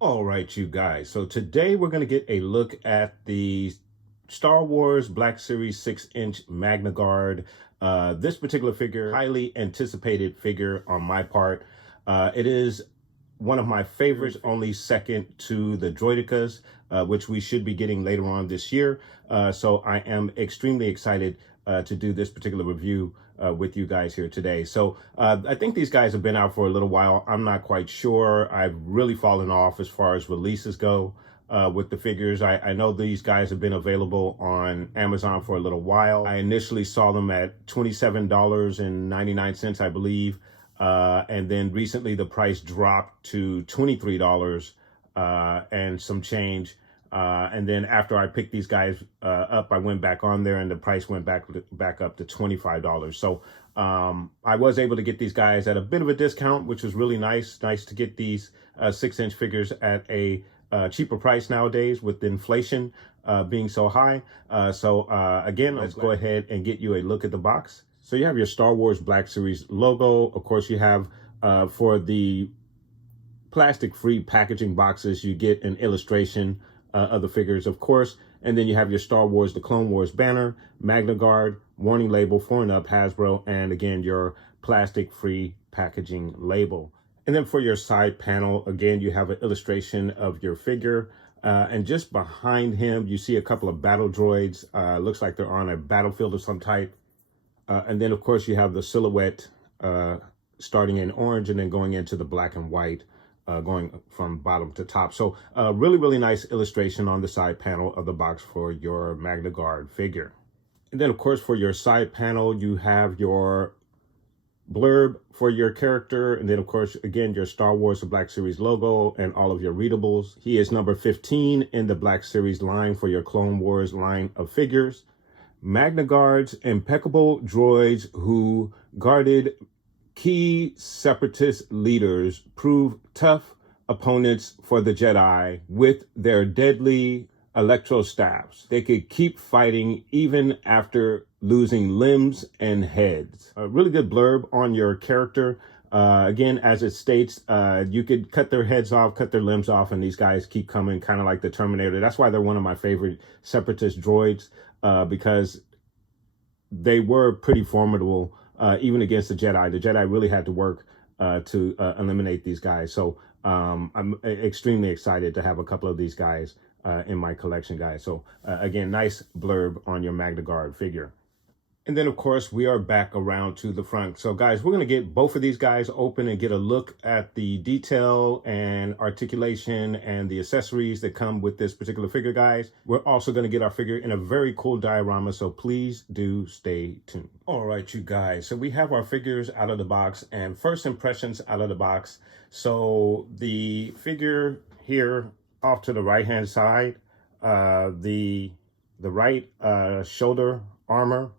All right, you guys. So today we're going to get a look at the Star Wars Black Series 6-inch Magnaguard. This particular figure, highly anticipated figure on my part. It is one of my favorites, only second to the Droidicas, which we should be getting later on this year. So I am extremely excited to do this particular review with you guys here today. So I think these guys have been out for a little while. I'm not quite sure. I've really fallen off as far as releases go with the figures. I know these guys have been available on Amazon for a little while. I initially saw them at $27.99, I believe. And then recently the price dropped to $23 and some change. And then after I picked these guys up, I went back on there and the price went back up to $25. So I was able to get these guys at a bit of a discount, which was really nice. Nice to get these 6-inch figures at a cheaper price nowadays with inflation being so high. Again, let's go ahead and get you a look at the box. So you have your Star Wars Black Series logo. Of course, you have for the plastic-free packaging boxes, you get an illustration of the figures, of course. And then you have your Star Wars, the Clone Wars banner, Magnaguard, warning label, 4+, Hasbro, and again, your plastic-free packaging label. And then for your side panel, again, you have an illustration of your figure. And just behind him, you see a couple of battle droids. Looks like they're on a battlefield of some type. And then, of course, you have the silhouette starting in orange and then going into the black and white, going from bottom to top. So really, really nice illustration on the side panel of the box for your Magnaguard figure. And then, of course, for your side panel, you have your blurb for your character. And then, of course, again, your Star Wars The Black Series logo and all of your readables. He is number 15 in the Black Series line for your Clone Wars line of figures. Magnaguard's impeccable droids who guarded key separatist leaders prove tough opponents for the Jedi with their deadly electro staffs. They could keep fighting even after losing limbs and heads. A really good blurb on your character. Again, as it states, you could cut their heads off, cut their limbs off, and these guys keep coming, kind of like the Terminator. That's why they're one of my favorite separatist droids, because they were pretty formidable. Even against the Jedi. The Jedi really had to work to eliminate these guys. So I'm extremely excited to have a couple of these guys in my collection, guys. So again, nice blurb on your Magnaguard figure. And then, of course, we are back around to the front. So, guys, we're going to get both of these guys open and get a look at the detail and articulation and the accessories that come with this particular figure, guys. We're also going to get our figure in a very cool diorama, so please do stay tuned. All right, you guys. So we have our figures out of the box and first impressions out of the box. So the figure here off to the right-hand side, the right shoulder armor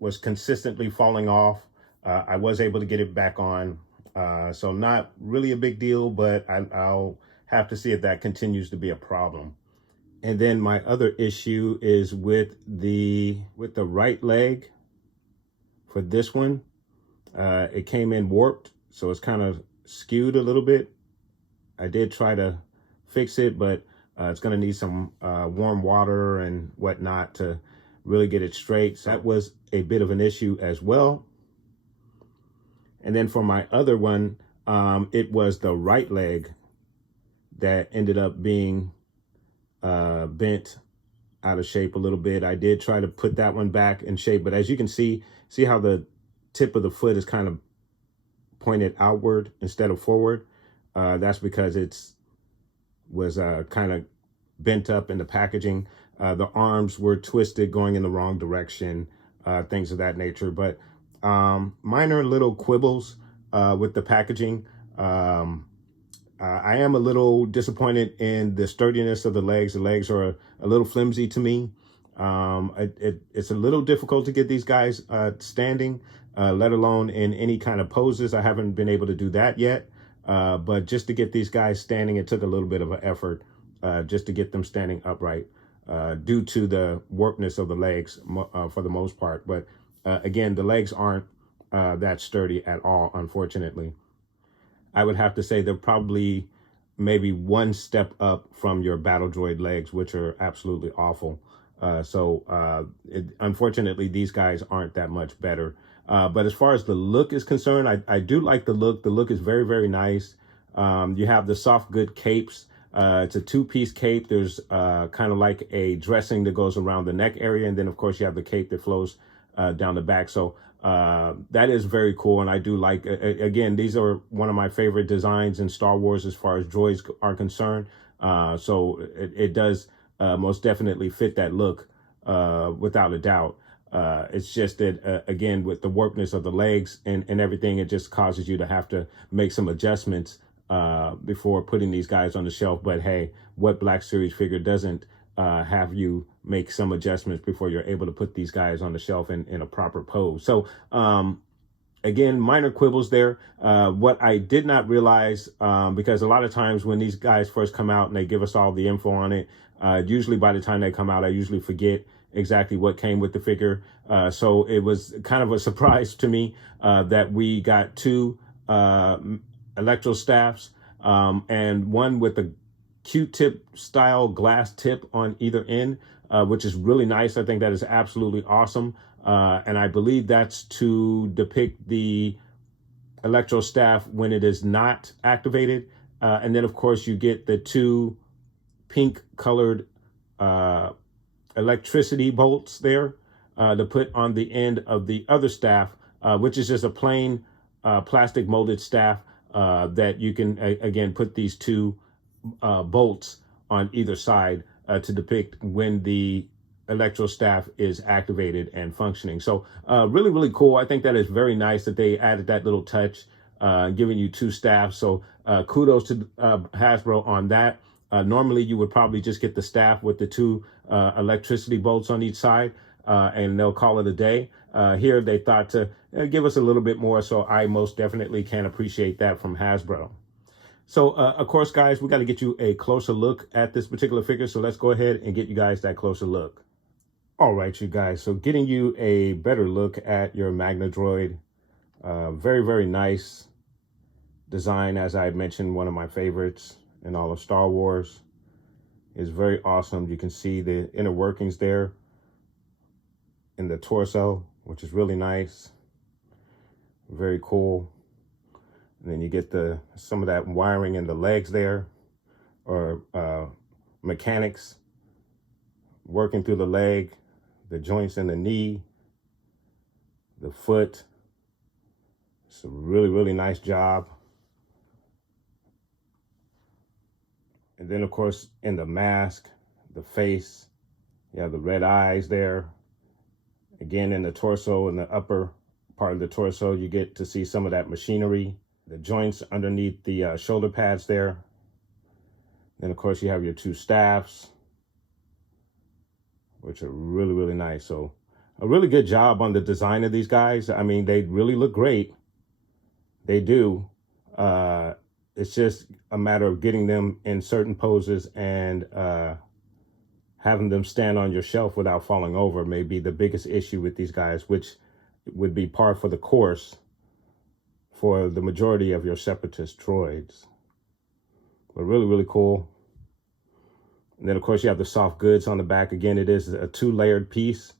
was consistently falling off. I was able to get it back on, so not really a big deal, but I'll have to see if that continues to be a problem. And then my other issue is with the right leg for this one. It came in warped, so it's kind of skewed a little bit. I did try to fix it, but it's going to need some warm water and whatnot to really get it straight. So that was a bit of an issue as well. And then for my other one, it was the right leg that ended up being bent out of shape a little bit. I did try to put that one back in shape, but as you can see how the tip of the foot is kind of pointed outward instead of forward. That's because was kind of bent up in the packaging. The arms were twisted, going in the wrong direction, things of that nature. But minor little quibbles with the packaging. I am a little disappointed in the sturdiness of the legs. The legs are a little flimsy to me. It's a little difficult to get these guys standing, let alone in any kind of poses. I haven't been able to do that yet. But just to get these guys standing, it took a little bit of an effort just to get them standing upright due to the warpedness of the legs for the most part. But again, the legs aren't that sturdy at all, unfortunately. I would have to say they're probably maybe one step up from your battle droid legs, which are absolutely awful. Unfortunately, these guys aren't that much better. But as far as the look is concerned, I do like the look. The look is very, very nice. You have the soft good capes. It's a two-piece cape. There's kind of like a dressing that goes around the neck area. And then, of course, you have the cape that flows down the back. So that is very cool. And I do like, again, these are one of my favorite designs in Star Wars as far as droids are concerned. So it does most definitely fit that look without a doubt. It's just that, again, with the warpedness of the legs and everything, it just causes you to have to make some adjustments before putting these guys on the shelf. But hey, what Black Series figure doesn't have you make some adjustments before you're able to put these guys on the shelf in a proper pose? So again, minor quibbles there. What I did not realize, because a lot of times when these guys first come out and they give us all the info on it, usually by the time they come out, I usually forget exactly what came with the figure. So it was kind of a surprise to me that we got two electro staffs and one with a Q-tip style glass tip on either end, which is really nice. I think that is absolutely awesome. And I believe that's to depict the electro staff when it is not activated. And then, of course, you get the two pink colored electricity bolts there to put on the end of the other staff, which is just a plain plastic molded staff that you can, again, put these two bolts on either side to depict when the electro staff is activated and functioning. So really, really cool. I think that is very nice that they added that little touch, giving you two staffs. So kudos to Hasbro on that. Normally, you would probably just get the staff with the two electricity bolts on each side, and they'll call it a day. Here, they thought to give us a little bit more, so I most definitely can appreciate that from Hasbro. So, of course, guys, we got to get you a closer look at this particular figure, so let's go ahead and get you guys that closer look. All right, you guys, so getting you a better look at your Magnaguard. Very, very nice design, as I mentioned, one of my favorites in all of Star Wars. Is very awesome. You can see the inner workings there in the torso, which is really nice. Very cool. And then you get some of that wiring in the legs there, or mechanics working through the leg, the joints in the knee, the foot. It's a really, really nice job. And then, of course, in the mask, the face, you have the red eyes there. Again, in the torso, in the upper part of the torso, you get to see some of that machinery, the joints underneath the shoulder pads there. Then, of course, you have your two staffs, which are really, really nice. So a really good job on the design of these guys. I mean, they really look great. They do. It's just a matter of getting them in certain poses and having them stand on your shelf without falling over may be the biggest issue with these guys, which would be par for the course for the majority of your Separatist droids. But really, really cool. And then, of course, you have the soft goods on the back. Again, it is a two-layered piece,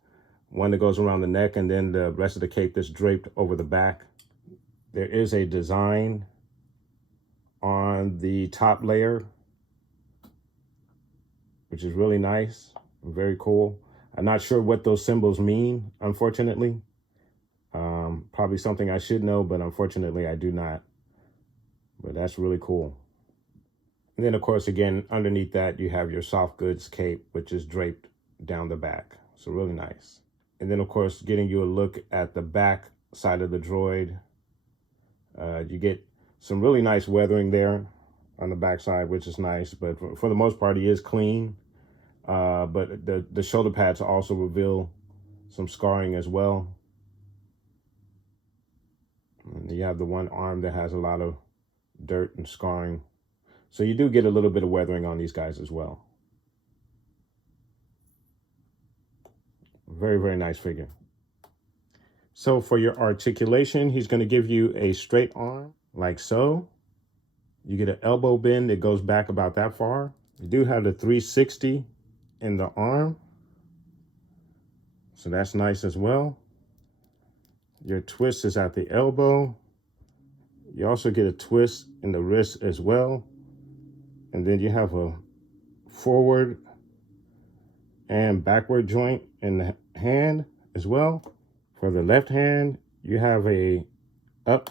one that goes around the neck and then the rest of the cape that's draped over the back. There is a design on the top layer, which is really nice, very cool. I'm not sure what those symbols mean, unfortunately. Probably something I should know, but unfortunately I do not. But that's really cool. And then, of course, again, underneath that, you have your soft goods cape, which is draped down the back. So really nice. And then, of course, getting you a look at the back side of the droid, you get some really nice weathering there. on the backside, which is nice. But for the most part, he is clean. But the shoulder pads also reveal some scarring as well. And you have the one arm that has a lot of dirt and scarring. So you do get a little bit of weathering on these guys as well. Very, very nice figure. So for your articulation, he's going to give you a straight arm like so. You get an elbow bend that goes back about that far. You do have the 360 in the arm, so that's nice as well. Your twist is at the elbow. You also get a twist in the wrist as well. And then you have a forward and backward joint in the hand as well. For the left hand, you have a up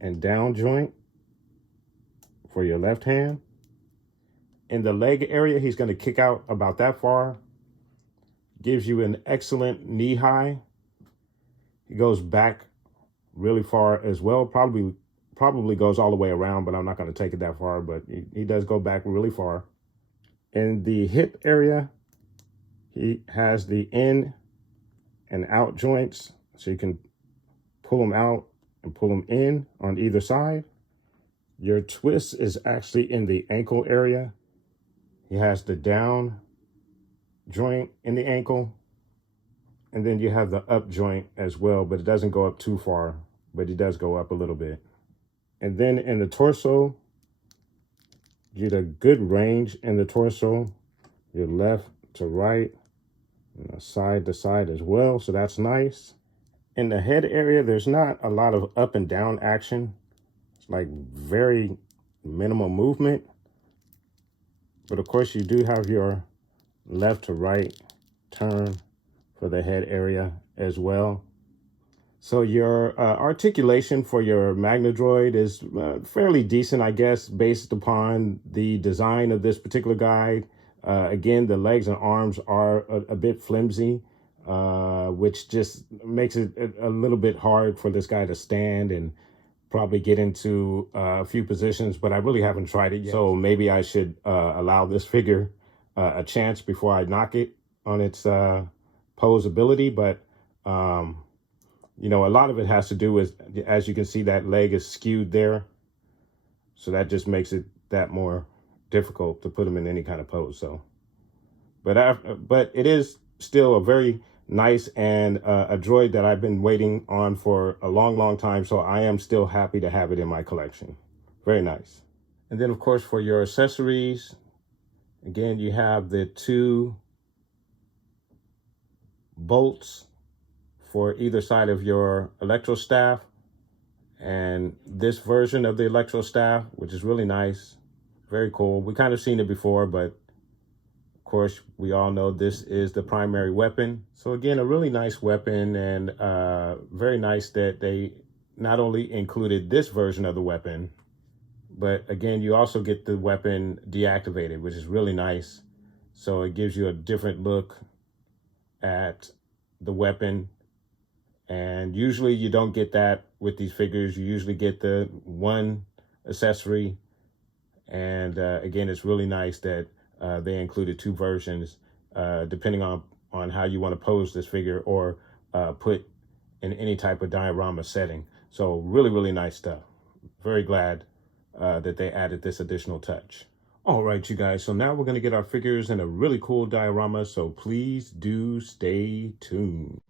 and down joint for your left hand. In the leg area, he's going to kick out about that far. Gives you an excellent knee high. He goes back really far as well. Probably goes all the way around, but I'm not going to take it that far. But he does go back really far. In the hip area, he has the in and out joints, so you can pull them out and pull them in on either side. Your twist is actually in the ankle area. He has the down joint in the ankle, and then you have the up joint as well, but it doesn't go up too far, but it does go up a little bit. And then in the torso, you get a good range in the torso, your left to right, and side to side as well, so that's nice. In the head area, there's not a lot of up and down action. It's like very minimal movement. But of course, you do have your left to right turn for the head area as well. So your articulation for your Magnaguard is fairly decent, I guess, based upon the design of this particular guide. Again, the legs and arms are a bit flimsy, which just makes it a little bit hard for this guy to stand and probably get into a few positions, but I really haven't tried it yet. So maybe I should allow this figure a chance before I knock it on its posability. But, you know, a lot of it has to do with, as you can see, that leg is skewed there. So that just makes it that more difficult to put him in any kind of pose. So, but it is still a very nice and a droid that I've been waiting on for a long time. So I am still happy to have it in my collection. Very nice. And then of course, for your accessories, again, you have the 2 bolts for either side of your electro staff, and this version of the electro staff, which is really nice. Very cool. We kind of seen it before, but of course, we all know this is the primary weapon. So again, a really nice weapon, and very nice that they not only included this version of the weapon, but again, you also get the weapon deactivated, which is really nice. So it gives you a different look at the weapon. And usually you don't get that with these figures. You usually get the one accessory. And again, it's really nice that they included 2 versions, depending on how you want to pose this figure or put in any type of diorama setting. So really nice stuff. Very glad that they added this additional touch. All right, you guys. So now we're going to get our figures in a really cool diorama. So please do stay tuned.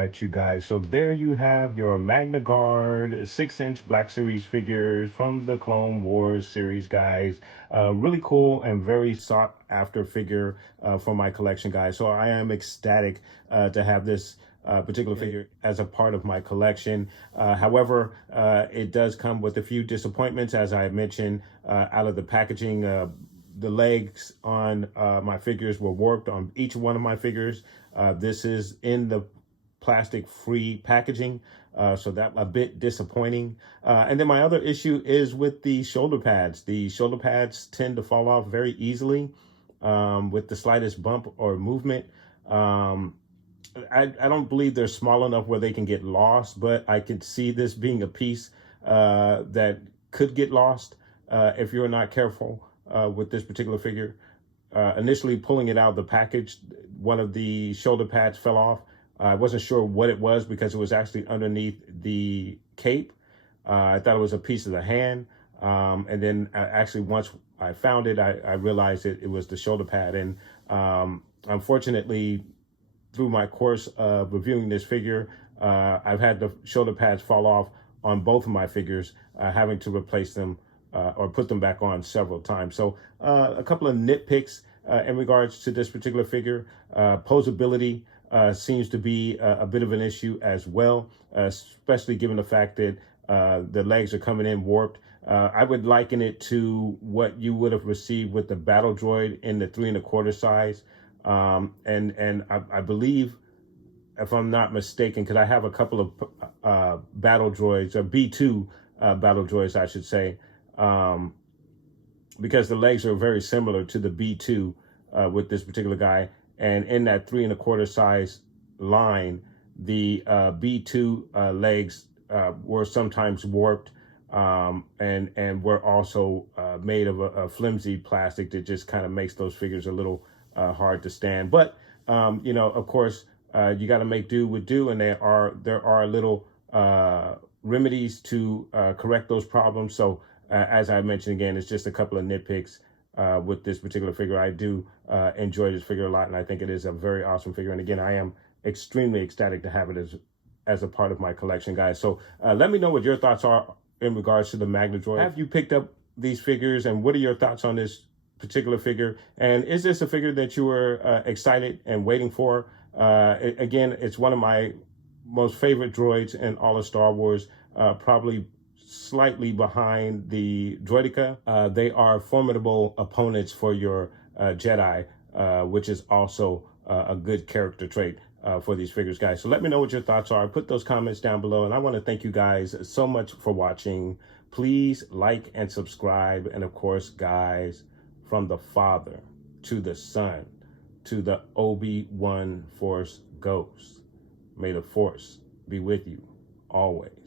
at you guys. So there you have your Magnaguard 6-inch Black Series figures from the Clone Wars series, guys. Really cool and very sought after figure for my collection, guys. So I am ecstatic to have this particular figure as a part of my collection. However, it does come with a few disappointments, as I mentioned, out of the packaging. The legs on my figures were warped on each one of my figures. This is in the plastic-free packaging, so that a bit disappointing. And then my other issue is with the shoulder pads. The shoulder pads tend to fall off very easily with the slightest bump or movement. I don't believe they're small enough where they can get lost, but I could see this being a piece that could get lost if you're not careful with this particular figure. Initially pulling it out of the package, one of the shoulder pads fell off. I wasn't sure what it was because it was actually underneath the cape. I thought it was a piece of the hand. And then actually once I found it, I realized it was the shoulder pad. And unfortunately, through my course of reviewing this figure, I've had the shoulder pads fall off on both of my figures, having to replace them or put them back on several times. So a couple of nitpicks in regards to this particular figure. Posability seems to be a bit of an issue as well, especially given the fact that the legs are coming in warped. I would liken it to what you would have received with the Battle Droid in the 3 1/4 size. And I believe, if I'm not mistaken, because I have a couple of battle droids, or B2 battle droids, I should say, because the legs are very similar to the B2 with this particular guy. And in that 3 1/4 size line, the B2 legs were sometimes warped and were also made of a flimsy plastic that just kind of makes those figures a little hard to stand. But you know, of course, you got to make do with do, and there are little remedies to correct those problems. So as I mentioned again, it's just a couple of nitpicks with this particular figure. I do enjoy this figure a lot, and I think it is a very awesome figure. And again, I am extremely ecstatic to have it as a part of my collection, guys. So let me know what your thoughts are in regards to the Magnaguard. Have you picked up these figures, and what are your thoughts on this particular figure? And is this a figure that you were excited and waiting for? Again, it's one of my most favorite droids in all of Star Wars, probably slightly behind the Droideka. They are formidable opponents for your Jedi, which is also a good character trait for these figures, guys. So let me know what your thoughts are. Put those comments down below, and I want to thank you guys so much for watching. Please like and subscribe, and of course, guys, from the Father to the Son to the Obi-Wan Force Ghost, may the Force be with you always.